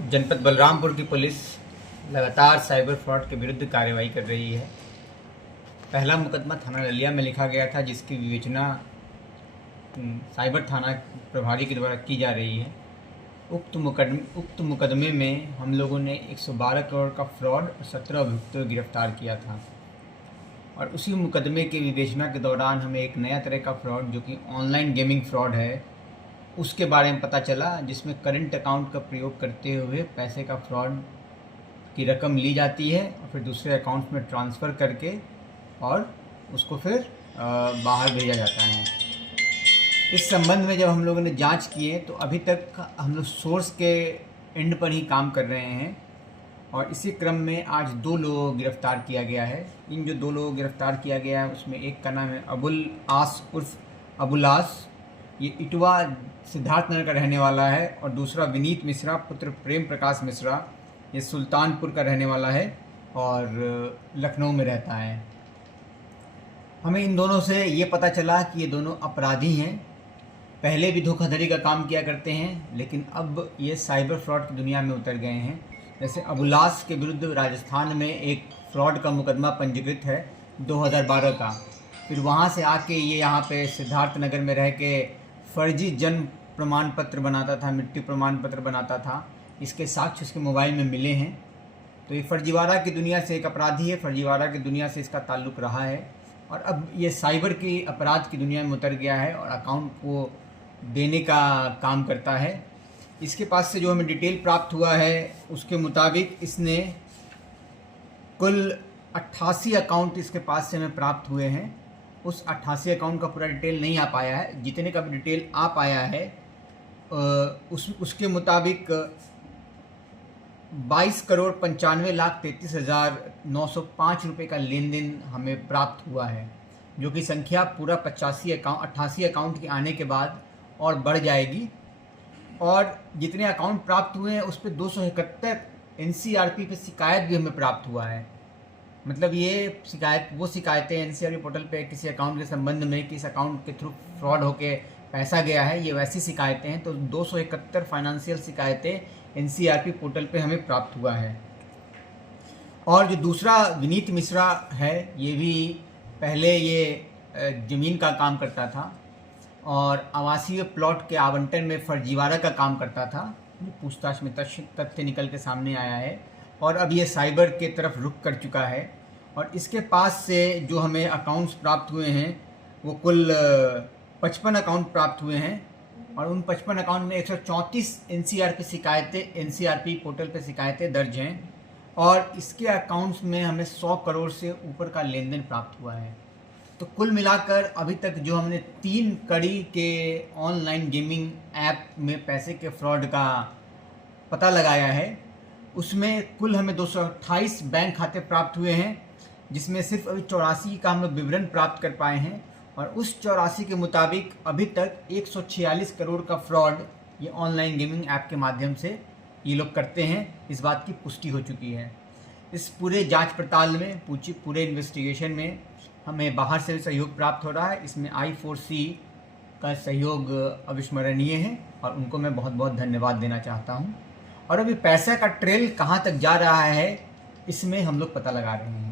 जनपद बलरामपुर की पुलिस लगातार साइबर फ्रॉड के विरुद्ध कार्रवाई कर रही है। पहला मुकदमा थाना ललिया में लिखा गया था, जिसकी विवेचना साइबर थाना प्रभारी के द्वारा की जा रही है। उक्त मुकदमे में हम लोगों ने 112 करोड़ का फ्रॉड और 17 अभियुक्तों को गिरफ्तार किया था। और उसी मुकदमे के विवेचना के दौरान हमें एक नया तरह का फ्रॉड, जो कि ऑनलाइन गेमिंग फ्रॉड है, उसके बारे में पता चला, जिसमें करंट अकाउंट का प्रयोग करते हुए पैसे का फ्रॉड की रकम ली जाती है और फिर दूसरे अकाउंट में ट्रांसफ़र करके और उसको फिर बाहर भेजा जाता है। इस संबंध में जब हम लोगों ने जांच किए तो अभी तक हम लोग सोर्स के एंड पर ही काम कर रहे हैं और इसी क्रम में आज 2 लोगों को गिरफ्तार किया गया है। इन जो 2 लोगों को गिरफ्तार किया गया है उसमें एक का नाम है अबुल आस उर्फ अबुलास, ये इटवा सिद्धार्थनगर का रहने वाला है, और दूसरा विनीत मिश्रा पुत्र प्रेम प्रकाश मिश्रा, ये सुल्तानपुर का रहने वाला है और लखनऊ में रहता है। हमें इन दोनों से ये पता चला कि ये दोनों अपराधी हैं, पहले भी धोखाधड़ी का काम किया करते हैं, लेकिन अब ये साइबर फ्रॉड की दुनिया में उतर गए हैं। जैसे अबुलास के विरुद्ध राजस्थान में एक फ्रॉड का मुकदमा पंजीकृत है 2012 का, फिर वहाँ से आके ये यहाँ पे सिद्धार्थनगर में रह के फर्जी जन्म प्रमाण पत्र बनाता था, मृत्यु प्रमाण पत्र बनाता था। इसके साक्ष्य उसके मोबाइल में मिले हैं। तो ये फर्जीवाड़ा की दुनिया से एक अपराधी है, फर्जीवाड़ा की दुनिया से इसका ताल्लुक़ रहा है और अब ये साइबर की अपराध की दुनिया में उतर गया है और अकाउंट को देने का काम करता है। इसके पास से जो हमें डिटेल प्राप्त हुआ है उसके मुताबिक इसने कुल 88 अकाउंट इसके पास से हमें प्राप्त हुए हैं। उस 88 अकाउंट का पूरा डिटेल नहीं आ पाया है, जितने का भी डिटेल आ पाया है उसके मुताबिक 22,95,33,905 रुपये का लेन देन हमें प्राप्त हुआ है, जो कि संख्या पूरा 88 अकाउंट के आने के बाद और बढ़ जाएगी। और जितने अकाउंट प्राप्त हुए हैं उस पर 271 NCRP पे शिकायत भी हमें प्राप्त हुआ है। मतलब ये शिकायतें NCRP पोर्टल पे किसी अकाउंट के संबंध में कि इस अकाउंट के थ्रू फ्रॉड होके पैसा गया है, ये वैसी शिकायतें हैं। तो 271 फाइनेंशियल शिकायतें NCRP पोर्टल पे हमें प्राप्त हुआ है। और जो दूसरा विनीत मिश्रा है, ये भी पहले ये ज़मीन का काम करता था और आवासीय प्लॉट के आवंटन में फर्जीवाड़ा का काम करता था। पूछताछ में तथ्य निकल के सामने आया है और अब ये साइबर के तरफ रुख कर चुका है। और इसके पास से जो हमें अकाउंट्स प्राप्त हुए हैं वो कुल 55 अकाउंट प्राप्त हुए हैं और उन 55 अकाउंट में 134 NCRP पोर्टल पे शिकायतें दर्ज हैं और इसके अकाउंट्स में हमें 100 करोड़ से ऊपर का लेन देन प्राप्त हुआ है। तो कुल मिलाकर अभी तक जो हमने 3 कड़ी के ऑनलाइन गेमिंग ऐप में पैसे के फ्रॉड का पता लगाया है, उसमें कुल हमें 228 बैंक खाते प्राप्त हुए हैं, जिसमें सिर्फ अभी 84 का हम लोग विवरण प्राप्त कर पाए हैं। और उस 84 के मुताबिक अभी तक 146 करोड़ का फ्रॉड ये ऑनलाइन गेमिंग ऐप के माध्यम से ये लोग करते हैं, इस बात की पुष्टि हो चुकी है। इस पूरे जांच पड़ताल में पूरे इन्वेस्टिगेशन में हमें बाहर से भी सहयोग प्राप्त हो रहा है। इसमें I4C का सहयोग अविस्मरणीय है और उनको मैं बहुत बहुत धन्यवाद देना चाहता हूं। और अभी पैसा का ट्रेल कहां तक जा रहा है, इसमें हम लोग पता लगा रहे हैं।